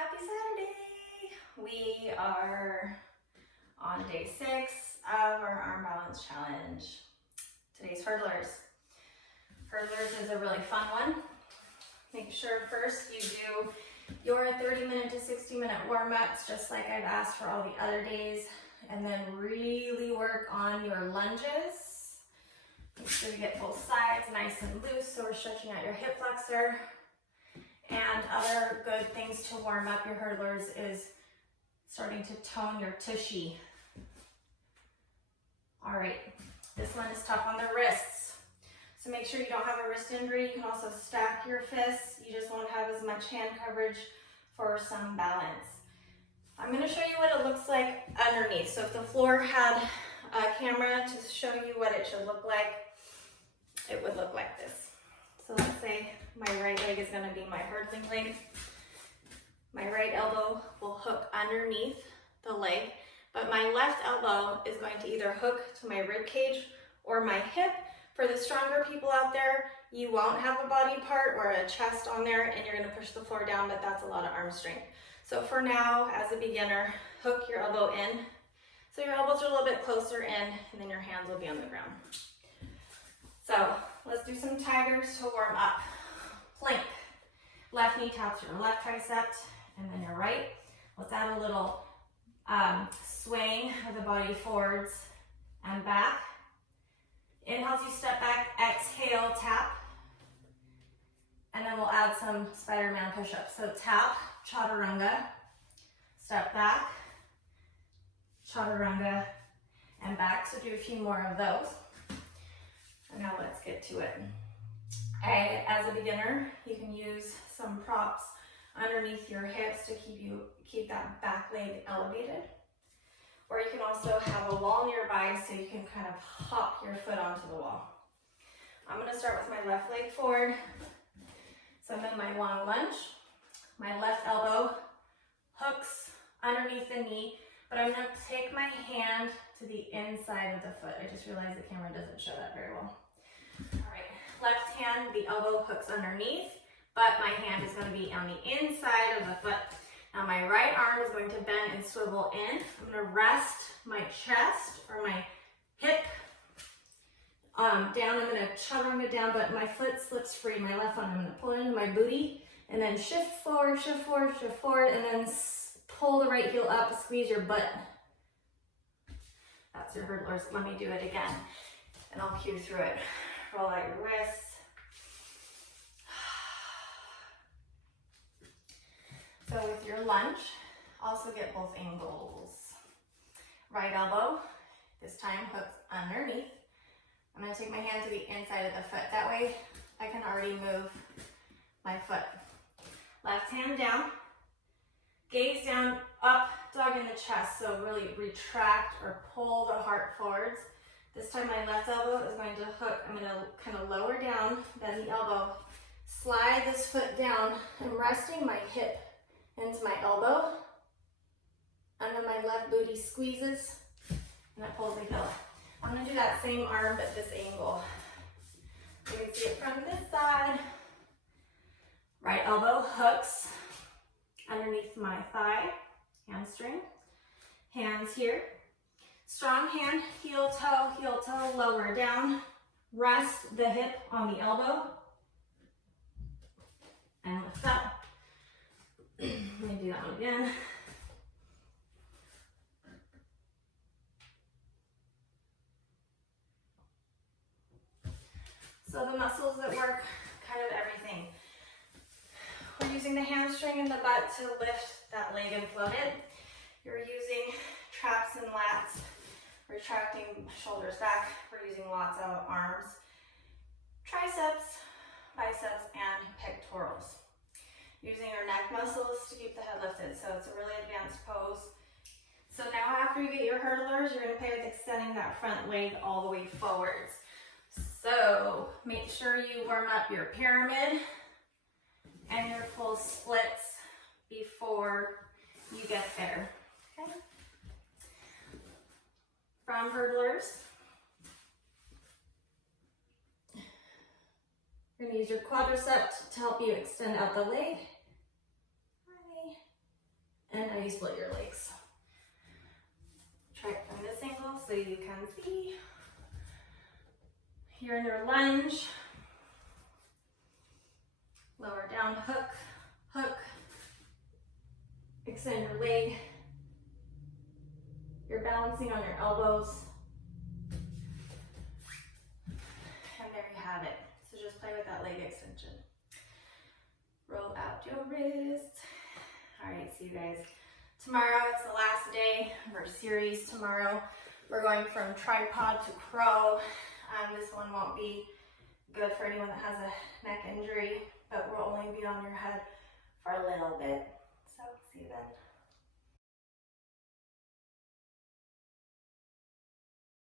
Happy Saturday! We are on day 6 of our arm balance challenge. Today's hurdlers. Hurdlers is a really fun one. Make sure first you do your 30-minute to 60-minute warm-ups, just like I've asked for all the other days, and then really work on your lunges. Make sure you get both sides nice and loose, so we're stretching out your hip flexor. And other good things to warm up your hurdlers is starting to tone your tushy. All right, this one is tough on the wrists. So make sure you don't have a wrist injury. You can also stack your fists. You just won't have as much hand coverage for some balance. I'm gonna show you what it looks like underneath. So if the floor had a camera to show you what it should look like, it would look like this. So let's say my right leg is going to be my hurdling leg. My right elbow will hook underneath the leg, but my left elbow is going to either hook to my rib cage or my hip. For the stronger people out there, you won't have a body part or a chest on there and you're going to push the floor down, but that's a lot of arm strength. So for now, as a beginner, hook your elbow in. So your elbows are a little bit closer in and then your hands will be on the ground. So let's do some tigers to warm up. Plank. Left knee taps your left tricep and then your right. Let's add a little swaying of the body forwards and back. Inhale as you step back, exhale, tap. And then we'll add some Spider-Man push-ups. So tap, chaturanga, step back, chaturanga, and back. So do a few more of those. And now let's get to it. As a beginner, you can use some props underneath your hips to keep that back leg elevated. Or you can also have a wall nearby so you can kind of hop your foot onto the wall. I'm going to start with my left leg forward. So I'm in my long lunge. My left elbow hooks underneath the knee, but I'm going to take my hand to the inside of the foot. I just realized the camera doesn't show that very well. All right, left hand, the elbow hooks underneath, but my hand is going to be on the inside of the foot. Now my right arm is going to bend and swivel in. I'm going to rest my chest or my hip down. I'm going to chaturanga down, but my foot slips free. My left one, I'm going to pull into my booty and then shift forward, shift forward, shift forward, and then pull the right heel up, squeeze your butt. That's your hurdlers. Let me do it again, and I'll cue through it. Roll out your wrists. So with your lunge, also get both angles. Right elbow, this time hooks underneath. I'm going to take my hand to the inside of the foot. That way I can already move my foot. Left hand down. Gaze down, up, dog in the chest. So really retract or pull the heart forwards. This time my left elbow is going to hook. I'm going to kind of lower down, bend the elbow, slide this foot down. I'm resting my hip into my elbow. Under my left booty squeezes, and that pulls the heel. I'm going to do that same arm, but this angle. You can see it from this side. Right elbow hooks underneath my thigh, hamstring. Hands here. Strong hand, heel toe, lower down. Rest the hip on the elbow. And lift up. Let me do that one again. So the muscles that work, kind of everything. We're using the hamstring and the butt to lift that leg and float it. You're using traps and lats, retracting shoulders back. We're using lots of arms, triceps, biceps, and pectorals. Using your neck muscles to keep the head lifted. So it's a really advanced pose. So now after you get your hurdlers, you're going to play with extending that front leg all the way forwards. So make sure you warm up your pyramid and your full splits before you get there. Okay? From hurdlers, you're going to use your quadricep to help you extend out the leg. and how you split your legs. Try it from this angle so you can see. You're in your lunge. Lower down, hook, hook. Extend your leg. You're balancing on your elbows. And there you have it. So just play with that leg extension. Roll out your wrist. All right, see you guys. Tomorrow, it's the last day of our series. Tomorrow, we're going from tripod to crow. This one won't be good for anyone that has a neck injury, but will only be on your head for a little bit. So, see you then.